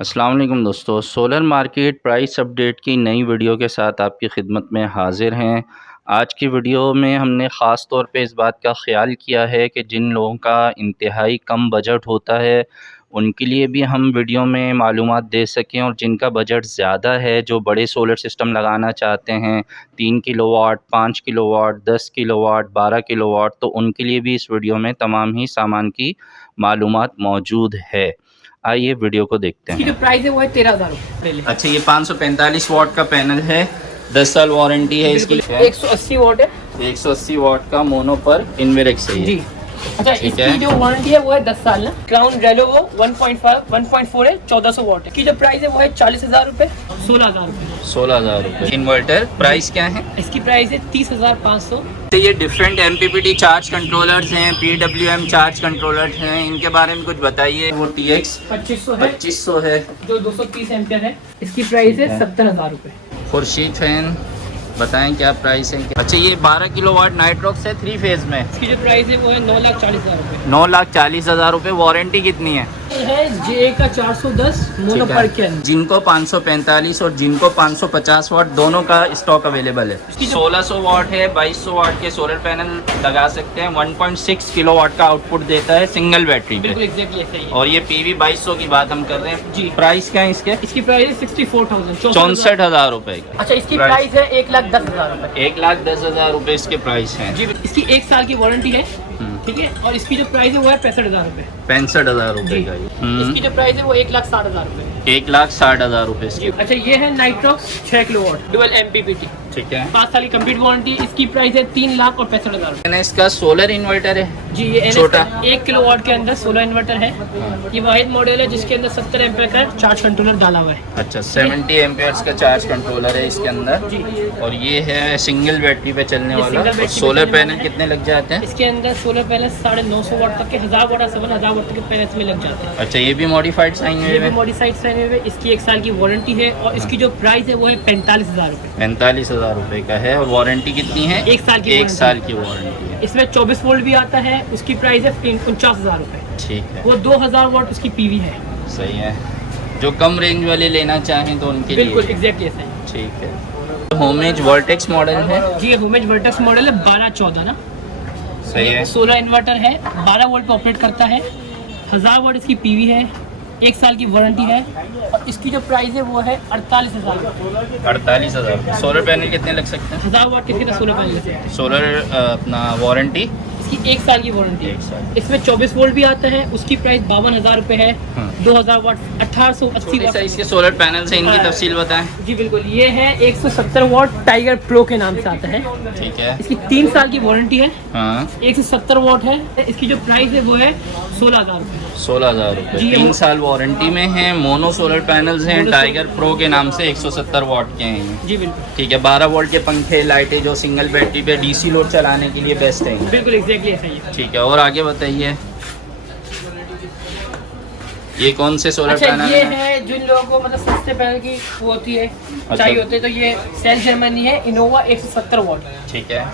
अस्सलाम वालेकुम दोस्तों, सोलर मार्केट प्राइस अपडेट की नई वीडियो के साथ आपकी खिदमत में हाज़िर हैं। आज की वीडियो में हमने ख़ास तौर पे इस बात का ख़्याल किया है कि जिन लोगों का इंतहाई कम बजट होता है उनके लिए भी हम वीडियो में मालूमात दे सकें, और जिनका बजट ज़्यादा है, जो बड़े सोलर सिस्टम लगाना चाहते हैं 3 किलोवाट, 5 किलोवाट, 10 किलोवाट, 12 किलोवाट, तो उनके लिए भी इस वीडियो में तमाम ही सामान की मालूमात मौजूद है। आइए वीडियो को देखते हैं। जो प्राइस है वो है 13,000 रुपये। अच्छा, ये 545 वाट का पैनल है, 10 साल वारंटी है इसकी। 180 वाट है, 180 वाट का मोनो पर इन्वेरेक्स है जी। अच्छा, इसकी जो वारंटी है वो है 10 साल ना। क्राउन रेलो वो 1.4 है, 1400 वाट है। की जो प्राइस है वो है 40,000 रुपये, 16,000 रुपये। 16,000 रुपये। इन्वर्टर प्राइस क्या है? इसकी प्राइस है 30,500। तो ये डिफरेंट MPPT चार्ज कंट्रोलर्स हैं, PWM चार्ज कंट्रोलर्स हैं, इनके बारे में कुछ बताइए। वो TX 2500 है जो 230 एम्पियर है। इसकी प्राइस है 70,000 रुपये। खुर्शीद फैन बताएं क्या प्राइस है? अच्छा, ये 12 किलोवाट नाइट्रॉक्स है 3 फेज में। इसकी जो प्राइस है वो है 9,40,000 रुपये। 9,40,000 रुपये। वारंटी कितनी है? है JA का 410 मोनो पर के अंदर। जिनको 545 और जिनको 550 वाट दोनों का स्टॉक अवेलेबल है। 1600 वाट है, 2200 वाट के सोलर पैनल लगा सकते हैं। 1.6 किलोवाट का आउटपुट देता है सिंगल बैटरी पे। बिल्कुल एग्जैक्टली ऐसा ही है। और ये PV 2200 की बात हम कर रहे हैं जी। प्राइस क्या है इसके? इसकी प्राइस है 64,000, 64,000 रुपए का। अच्छा, इसकी प्राइस है 1,10,000 रुपये। 1,10,000 रुपए इसके प्राइस हैं जी। इसकी 1 साल की वारंटी है, ठीक है। और इसकी जो प्राइस है वो है 65,000 रुपये। 65,000 रुपए का। इसकी जो प्राइस है वो 1,60,000 रुपये। 1,60,000 रुपए इसकी। अच्छा, ये है नाइट्रॉक्स 6 किलोवाट डुअल MPPT, ठीक है। 5 साल की कंप्लीट वारंटी। इसकी प्राइस है 3,65,000 रुपये। इसका सोलर इन्वर्टर है जी। ये छोटा 1 किलोवाट के अंदर सोलर इन्वर्टर है। ये वाहिद मॉडल है जिसके अंदर 70 एम्पियर का चार्ज कंट्रोलर डाला हुआ है। अच्छा, 70 एम्पियर्स का चार्ज कंट्रोलर है इसके अंदर जी। और ये है सिंगल बैटरी पे चलने ये वाला। सिंगल और बैटरी पे सोलर चलने पैनल वाला है। कितने लग जाते हैं? इसके अंदर सोलर पैनल 950 वाट तक के 1000 वाट और 7,000 वाट तक के पैनल्स में लग जाते हैं। अच्छा, ये भी मॉडिफाइड साइन ये भी है। मॉडिफाइड साइन हुए। इसकी 1 साल की वारंटी है और इसकी जो प्राइस है वो है 45,000 रुपये। 45,000 रुपए का है। और वारंटी कितनी है? 1 साल की। 1 साल की वारंटी है। इसमें 24 वोल्ट भी आता है। उसकी प्राइस है 49,000 रुपये। ठीक है, वो 2,000 वाट उसकी PV है। सही है। जो कम रेंज वाले लेना चाहें तो उनके लिए बिल्कुल एग्जैक्टली ऐसा है। ठीक है। होमेज वर्टेक्स मॉडल है जी। ये होमेज वर्टेक्स मॉडल है 1214 ना। सही है। सोलर इन्वर्टर है, 12 वोल्ट पे ऑपरेट करता है। 1000 वाट इसकी PV है, 1 साल की वारंटी है। और इसकी जो प्राइस है वो है 48,000। 48,000। सोलर पैनल कितने लग सकते हैं? 1000 वाट कितने सोलर पैनल लगते हैं? सोलर अपना वारंटी इसकी 1 साल की वारंटी है। 1 साल। इसमें 24 वोल्ट भी आता है। उसकी प्राइस 52,000 रुपये है। 2000 वाट 1880 वाट। इसके सोलर पैनल से इनकी तफसील बताएं। जी बिल्कुल। ये है 170 वाट टाइगर प्रो के नाम से आता है। ठीक है। इसकी 3 साल की वारंटी है। हाँ, 170 वाट है। इसकी जो प्राइस है वो है 16,000 रुपये। 16,000 रुपये। जी। 3 साल वारंटी में है। मोनो सोलर पैनल्स हैं, टाइगर प्रो के नाम से 170 वाट के हैं। जी बिल्कुल। ठीक है। 12 वोल्ट के पंखे, लाइटें जो सिंगल बैटरी पे DC लोड चलाने के लिए बेस्ट हैं। बिल्कुल एग्जैक्टली ऐसा ही है। ठीक है। और आगे बताइए, ये कौन से सोलर अच्छा, पैनल ये हैं? है जिन लोगों को मतलब सस्ते पैनल की वो होती है, अच्छा। चाहिए होते हैं, तो ये सेल जर्मनी है इनोवा 170 वाट। ठीक है।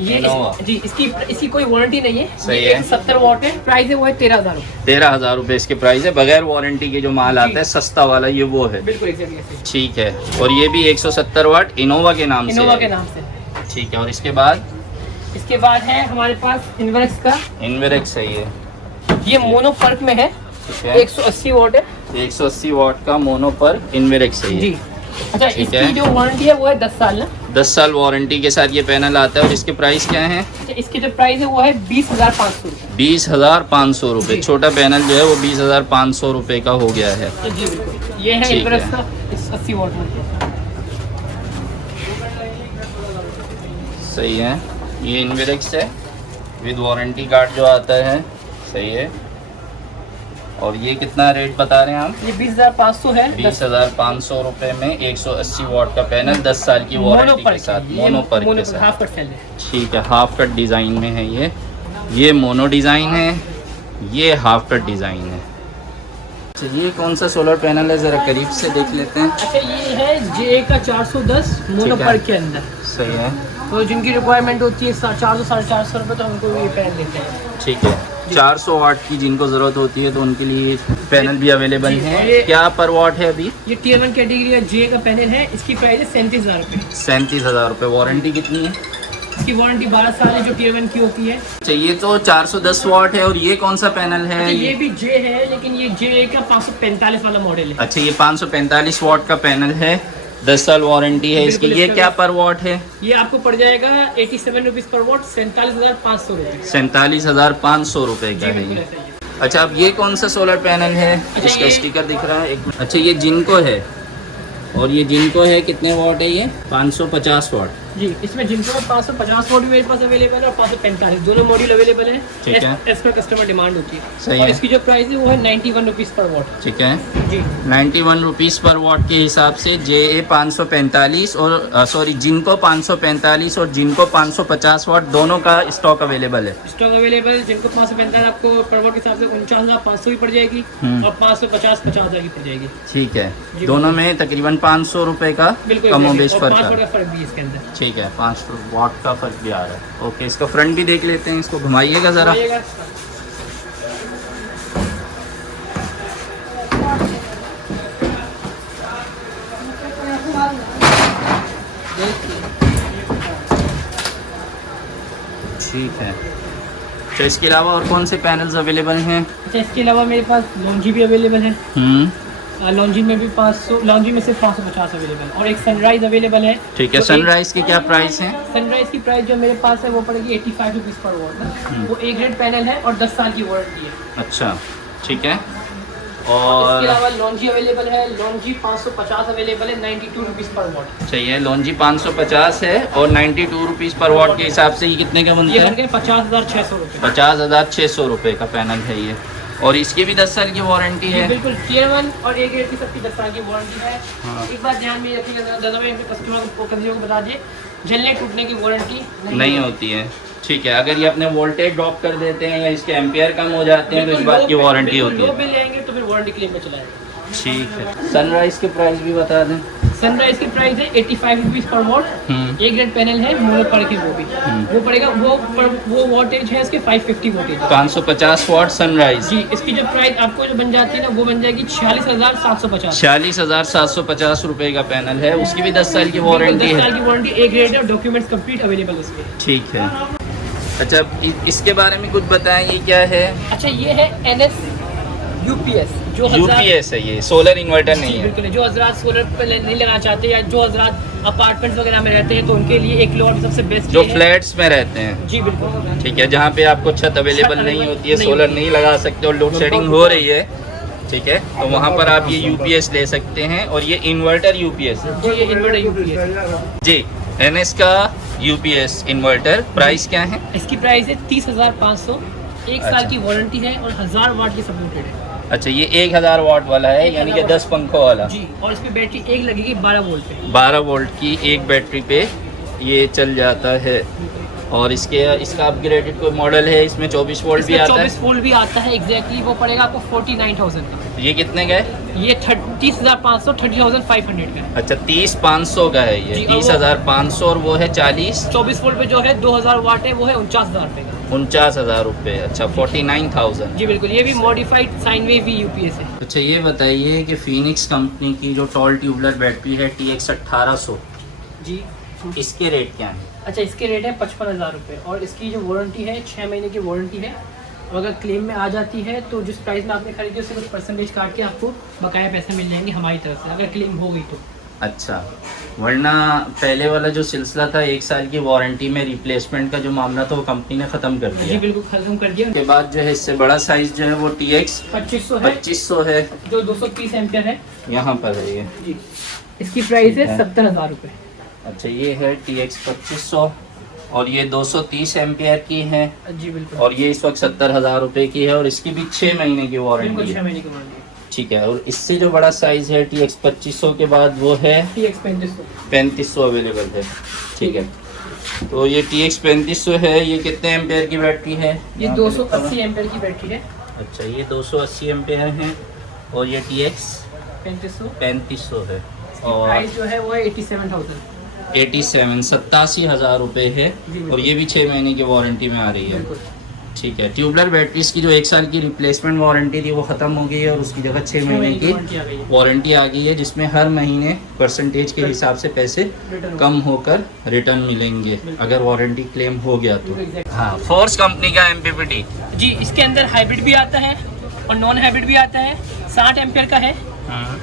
ये इनोवा। जी। इसकी कोई वारंटी नहीं है। सही ये है। 170 वाट है। प्राइस है वो है 13,000 रुपये। 13,000 रुपये इसके प्राइस है। बगैर वारंटी के जो माल आता है सस्ता वाला, ये वो है। बिल्कुल एग्जैक्टली ऐसे ही। ठीक है। और ये भी 170 वाट इनोवा के नाम से इनोवा है। के नाम से। ठीक है। और इसके बाद है हमारे पास इन्वेरेक्स का। इन्वेरेक्स है ये। ये मोनो पर्क में है, ठीक है। 180 वाट है। 180 वाट का मोनो पर इन्वेरेक्स है ये। जी। अच्छा, ठीक इसकी है। जो वारंटी है वो है 10 साल ना। 10 साल वारंटी के साथ ये पैनल आता है। और इसके प्राइस क्या है? अच्छा, इसकी जो प्राइस है वो है 20,500 रुपये। 20,500 रुपये। जी। छोटा पैनल जो है वो 20,500 रुपये का हो गया है। जी बिल्कुल। ये है ठीक इन्वेरेक्स है। का 80 वाट में। सही है। ये इन्वेरेक्स है विद वारंटी कार्ड जो आता है। सही है। और ये कितना रेट बता रहे हैं आप? ये 20,500 है। 20,500 रुपये में 180 वाट का पैनल 10 साल की वारंटी के साथ, मोनो पर के साथ। हाफ कट सेल है। ठीक है। हाफ कट डिज़ाइन में है ये मोनो डिज़ाइन है, ये हाफ कट डिज़ाइन है। अच्छा, ये कौन सा सोलर पैनल है, ज़रा करीब से देख लेते हैं। अच्छा, ये है JA का 410 मोनो ठीक है। पर के अंदर। सही है। तो जिनकी रिक्वायरमेंट होती है 400 साढ़े 400 रुपये, तो हमको ये पैन देते हैं। ठीक है। 400 वाट की जिनको ज़रूरत होती है तो उनके लिए पैनल भी अवेलेबल जी, है। क्या पर वाट है अभी? ये टियर 1 कैटेगरी का जे का पैनल है, इसकी प्राइस है 37,000 रुपये। 37,000 रुपये। वारंटी कितनी है? इसकी वारंटी 12 साल है जो टियर 1 की होती है। अच्छा, ये तो 410 वाट है। और ये कौन सा पैनल है? अच्छा, ये भी जे है, लेकिन ये जे का 545 वाला मॉडल है। अच्छा, ये 545 वाट का पैनल है, 10 साल वारंटी है इसकी। ये क्या पर वाट है? ये आपको पड़ जाएगा 87 रुपीज़ पर वाट, 47,500 रुपये। 47,500 रुपये का है ये। अच्छा, अब ये कौन सा सोलर पैनल है? अच्छा, इसका ये स्टिकर दिख रहा है। अच्छा, ये जिनको है, और ये जिनको है कितने वाट है ये? 550 वाट। जी, इसमें जिनको 550 वाट भी मेरे पास अवेलेबल है और 545, दोनों मॉड्यूल अवेलेबल है। ठीक है। एस पर कस्टमर डिमांड होती है। सही और है। इसकी जो प्राइस है वो है 91 रुपीज़ पर वाट। ठीक है, जी 91 रुपीज़ पर वाट के हिसाब से JA 545 और सॉरी जिनको 545 और जिनको 550 वाट दोनों का स्टॉक अवेलेबल है। Stock available. जिनको 545 आपको पर वाट के हिसाब से 49,500 की पड़ जाएगी और 550 50,000 की पड़ जाएगी। ठीक है, जी, दोनों में तकरीबन 500 रुपये का बिल्कुल कम exactly। बेश और फर्क 5 वाट है। का फर्क भी है इसके अंदर। ठीक है, 5 वाट का फर्क भी आ रहा है। ओके, इसका फ्रंट भी देख लेते हैं, इसको घुमाइएगा ज़रा। आइएगा। ठीक है। तो इसके अलावा और कौन से पैनल्स अवेलेबल हैं? अच्छा, इसके अलावा मेरे पास लॉन्जी भी अवेलेबल है। लॉन्जी में भी 500, लॉन्जी में सिर्फ 550 अवेलेबल, और एक सनराइज अवेलेबल है। ठीक है, तो सनराइज की क्या प्राइस है? सनराइज की प्राइस जो मेरे पास है वो पड़ेगी 85 रुपीज़ पर वाट। वो A ग्रेड पैनल है और 10 साल की वारंटी है। अच्छा, ठीक है। इसके और अलावा लॉन्जी अवेलेबल है, लॉन्जी 550 अवेलेबल है, 92 रुपीज़ पर वाट। चाहिए, लॉन्जी 550 है और 92 रुपीज़ पर वाट के हिसाब से ये कितने का ये बनता बन है? गए 50,600 रुपये। 50,600 रुपये का पैनल है ये। और इसकी भी 10 साल की वारंटी है। बिल्कुल, टियर 1 और A ग्रेड की सबकी 10 साल की वारंटी है। हाँ। एक बात ध्यान में रखिएगा, ज़्यादा में कस्टमर को बता दिए, जलने टूटने की वारंटी नहीं होती है। ठीक है, अगर ये अपने वोल्टेज ड्रॉप कर देते हैं या इसके एम्पियर कम हो जाते हैं तो इस बात की वारंटी होती लो है। बिल लेंगे तो फिर वारंटी क्लेम में चलाएगा। ठीक है, सनराइज की प्राइस भी बता दें। सनराइज की प्राइस है 85 रुपीज़ पर वाट। A ग्रेड पैनल है, मोनो पड़ के वो भी वो पड़ेगा, वो वाटेज है इसके 550 वाटेज। 550 वाट सनराइज। जी, इसकी जो प्राइस आपको जो बन जाती है ना वो बन जाएगी 46,750। 46,750 रुपये का पैनल है। उसकी भी 10 साल की वारंटी 10 है। साल की वारंटी, A ग्रेड है और डॉक्यूमेंट्स कंप्लीट अवेलेबल इसमें। ठीक है। अच्छा, इसके बारे में कुछ बताएं, ये क्या है? अच्छा, ये है NS UPS जो UPS है, ये सोलर इन्वर्टर नहीं है। बिल्कुल, जो हजरात सोलर पे नहीं लगाना चाहते या जो हजरात अपार्टमेंट्स वगैरह में रहते हैं तो उनके लिए एक लॉट सबसे बेस्ट जो फ्लैट्स में रहते हैं। जी बिल्कुल। ठीक है, जहाँ पे आपको छत अवेलेबल नहीं होती है, सोलर नहीं लगा सकते और लोड शेडिंग हो रही है, ठीक है, तो वहाँ पर आप ये UPS ले सकते हैं। और ये इन्वर्टर UPS है जी, ये इन्वर्टर UPS जी। NS का UPS इन्वर्टर प्राइस क्या है? इसकी प्राइस है 30,500, एक साल अच्छा। की वारंटी है और 1000 वाट की सपोर्टेड है। अच्छा, ये 1000 वाट वाला है, यानी कि 10 पंखों वाला। जी, और इस पे बैटरी एक लगेगी 12 वोल्ट पे। 12 वोल्ट की एक बैटरी पे ये चल जाता है। और इसका अपग्रेडेड कोई मॉडल है, इसमें 24 वोल्ट भी इसमें आता 24 है। वोल्ट भी आता है एग्जैक्टली। वो पड़ेगा आपको 49,000 का। ये कितने का है? ये 30,500, 30,500 का है। अच्छा, 30,500 का है ये। जी, और वो- 30,500 और वो है 40 24 वोल्ट पे जो है 2000 वाट है, वो है 49,000 रुपये का। 49,000 रुपये। अच्छा, 49,000। जी बिल्कुल, ये भी मॉडिफाइड साइन वेव UPS है। अच्छा, ये बताइए कि फिनिक्स कंपनी की जो टॉल ट्यूबलर बैटरी है TX 1800, जी, इसके रेट क्या है? अच्छा, इसके रेट है 55,000 रुपये और इसकी जो वारंटी है 6 महीने की वारंटी है। और अगर क्लेम में आ जाती है तो जिस प्राइस में आपने खरीदी उससे कुछ परसेंटेज काट के आपको बकाया पैसे मिल जाएंगे हमारी तरफ से, अगर क्लेम हो गई तो। अच्छा, वरना पहले वाला जो सिलसिला था 1 साल की वारंटी में रिप्लेसमेंट का जो मामला था वो कंपनी ने ख़त्म कर जी दिया। बिल्कुल, खत्म कर दिया। उसके बाद जो है इससे बड़ा साइज़ जो है वो TX 2500 है 2500 है। जो 230 एम्पियर है। यहाँ पर है ये। जी, इसकी प्राइस है ठीक है। 70,000 रुपये। अच्छा, ये है TX 2500 और ये 230 एम्पियर की है। जी बिल्कुल, और ये इस वक्त 70,000 रुपये की है और इसकी भी 6 महीने की बिल्कुल वारंटी 6 है। महीने की वारंटी। ठीक है, और इससे जो बड़ा साइज़ है TX 2500 के बाद वो है TX 3500। 3500 अवेलेबल है। ठीक है, तो ये TX 3500 है। ये कितने एम्पियर की बैटरी है? ये यहाँ पे 280 एम्पियर की बैटरी है। अच्छा, ये 280 एम्पियर है और ये TX 3500। 3500 है। और प्राइस जो है वो है 87,000। 87,000 रुपये है। जी, और ये भी 6 महीने की वारंटी में आ रही है। बिल्कुल। ठीक है। ट्यूबलर बैटरीज की जो 1 साल की रिप्लेसमेंट वारंटी थी वो ख़त्म हो गई है और उसकी जगह 6 महीने की वारंटी आ गई है। वारंटी आ गई है, जिसमें हर महीने परसेंटेज के हिसाब से पैसे रिटर्न कम होकर रिटर्न मिलेंगे अगर वारंटी क्लेम हो गया तो। Exactly. हाँ, फोर्स कंपनी का MPPT। जी, इसके अंदर हाइब्रिड भी आता है और नॉन हाइब्रिड भी आता है। 60 एम्पियर का है।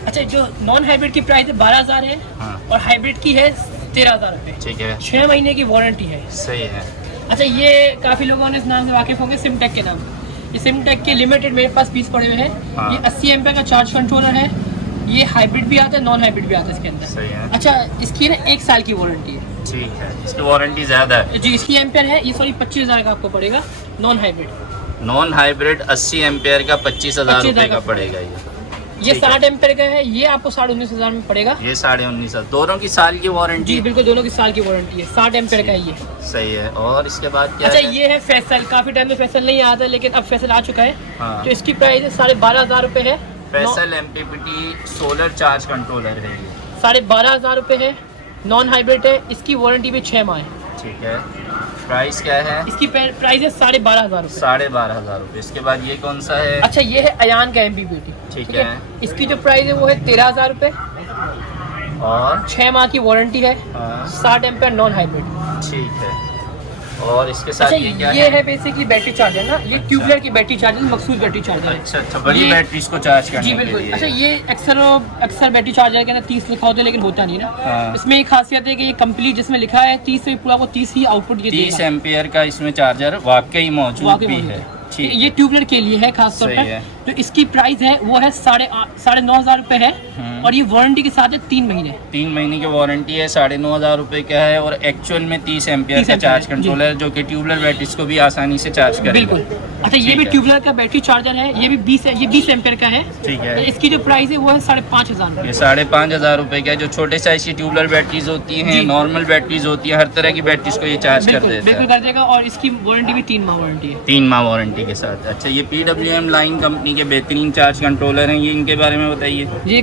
अच्छा, जो नॉन हाइब्रिड की प्राइस है 12,000 है हाँ। और हाइब्रिड की है 13,000 रुपये। ठीक है, 6 महीने की वारंटी है। सही है। अच्छा, ये काफ़ी लोगों ने इस नाम से वाकिफ़ होंगे, सिमटेक के नाम। ये सिमटेक के लिमिटेड मेरे पास पीस पड़े हुए हैं। हाँ। ये 80 एम्पियर का चार्ज कंट्रोलर है। ये हाइब्रिड भी आता है, नॉन हाइब्रिड भी आता है इसके अंदर। सही है। अच्छा, इसकी ना 1 साल की वारंटी है। ठीक है, इसकी वारंटी ज़्यादा है। जी, इसकी एम्पियर है ये 25,000 का आपको पड़ेगा। Non hybrid non hybrid 80 ampere का 25,000 रुपये का पड़ेगा ये ठीक है। 60 एम्पियर का है, ये आपको 19,500 में पड़ेगा। ये 19,500। दोनों की साल की वारंटी। जी बिल्कुल, दोनों की साल की वारंटी है। 60 एम्पियर का है ये। सही है। और इसके बाद क्या अच्छा, है? ये है फैसल। काफ़ी टाइम से फैसल नहीं आता, लेकिन अब फैसल आ चुका है। हाँ। तो इसकी प्राइस है 12,500 रुपये है। Faisal MPPT solar charge controller है ये। 12,500 रुपये है। नॉन हाइब्रिड है। इसकी वारंटी भी 6 माह है। ठीक है। प्राइस क्या है? इसकी प्राइस है 12,500 रुपये। 12,500 रुपये। इसके बाद ये कौन सा है? अच्छा, ये है अयान का MPPT। ठीक है। इसकी जो प्राइस है वो है 13,000 रुपये। और 6 माह की वारंटी है। हाँ, 60 एम्पियर नॉन हाइब्रिड। ठीक है। और इसके साथ अच्छा, ये क्या ये है बेसिकली बैटरी चार्जर ना। ये ट्यूबलर की बैटरी चार्जर, मखसूस बैटरी चार्जर है। अच्छा अच्छा, बड़ी ये- बैटरीज को चार्ज करने जी के बिल्कुल। लिए। अच्छा, ये अक्सर बैटरी चार्जर के अंदर 30 लिखा होता है, लेकिन होता नहीं ना। हाँ। इसमें एक खासियत है कि ये कंप्लीट जिसमें लिखा है 30 से पूरा वो 30 ही आउटपुट ये 30 देगा। एम्पियर का इसमें चार्जर वाकई मौजूद वाकई भी मौजूद है। है। ठीक ये ट्यूबलर के लिए है खास तौर सही पर। है। तो इसकी प्राइस है वो है 9,500 रुपये है। और ये वारंटी के साथ है 3 महीने। 3 महीने की वारंटी है। 9,500 रुपये का है और एक्चुअल में 30 एम्पियर 30 का एम्पियर चार्ज है, कंट्रोलर है, जो कि ट्यूबलर बैटरीज को भी आसानी से चार्ज करेगा। बिल्कुल। अच्छा, ये ठीक भी है। ट्यूबलर का बैटरी चार्जर है। ये भी 20 एम्पियर का है। ठीक है। इसकी जो प्राइस है वो है 5,500 ये 5,500 रुपये का है। जो छोटे साइज की ट्यूबलर बैटरीज होती हैं, जी। नॉर्मल बैटरीज होती है, हर तरह की बैटरीज को ये चार्ज कर बिल्कुल देता बिल्कुल है कर देगा। और इसकी वारंटी भी 3 माह वारंटी है। 3 माह वारंटी के साथ। अच्छा, ये PWM लाइन कंपनी के बेहतरीन चार्ज कंट्रोलर हैं, ये इनके बारे में बताइए। ये